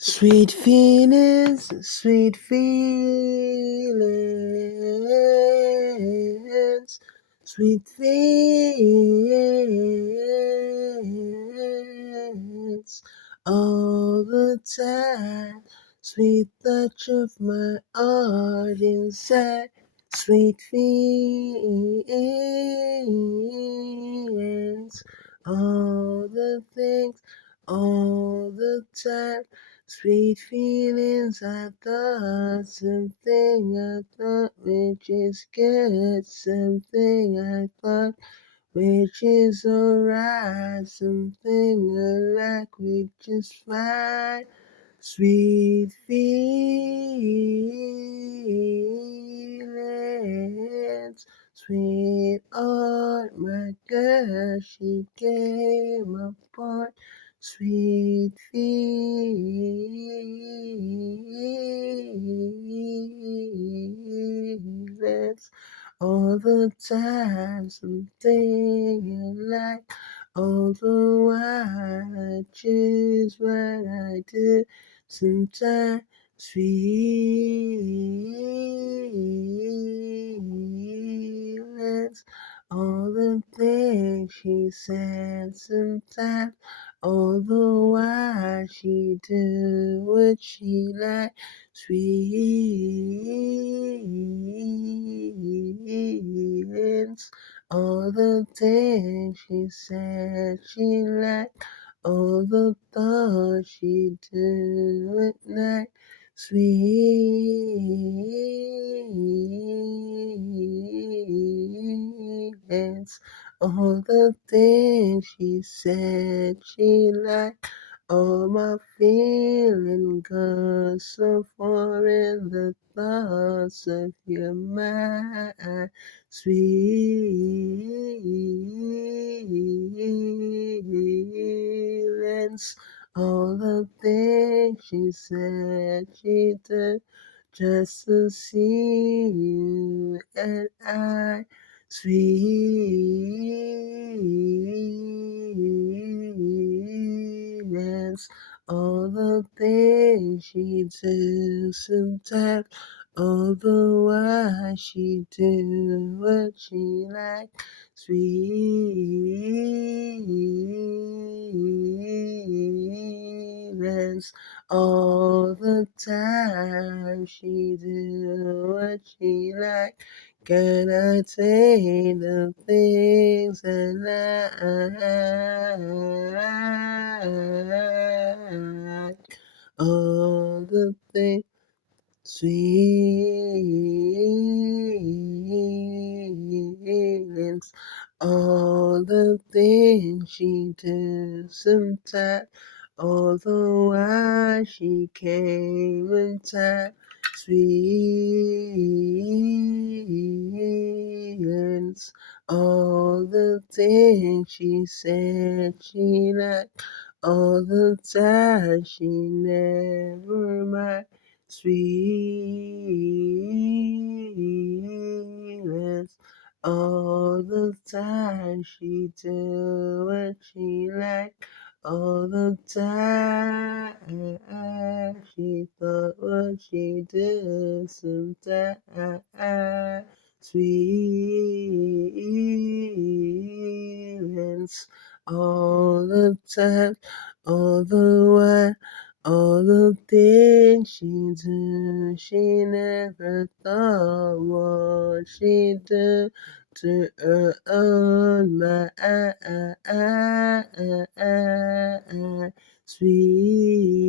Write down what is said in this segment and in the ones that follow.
Sweet feelings, sweet feelings, sweet feelings, all the time. Sweet touch of my heart inside, sweet feelings, all the things, all the time. Sweet feelings, I thought something I thought which is good, something I thought which is alright, something I like which is fine. Sweet feelings, sweet heart, my girl, she came apart. Sweet feelings, all the time, something you like, although I choose what I do. Sometimes feelings, all the things she said. Sometimes, although why she do what she like, feelings, all the things she said she liked. All the thoughts she do at night, sweet. All the things she said she liked, all my feeling goes so far in the thoughts of your mind, sweet. All the things she said she did just to see you and I, sweet. All the things she do sometimes, although why she do what she like, sweet. All the time she do what she like. Can I say the things that I like? All the things sweet. All the things she did sometimes, although why she came in time, sweet. All the things she said she liked, all the time she never mind, sweet. All the time she do what she like. All the time she thought what she do sometimes. Sweet. All the time, all the while. All the things she do, she never thought what she do to earn my sweet.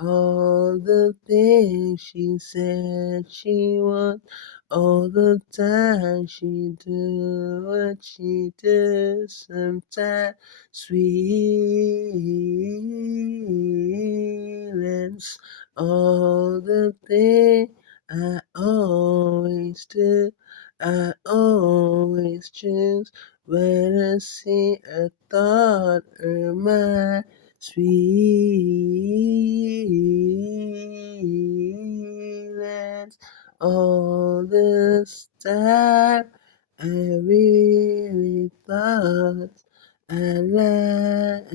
All the things she said she want, all the time she do what she do sometimes, sweet. All the things I always do, I always choose when I see a thought of my sweet. All this time I really thought I lied.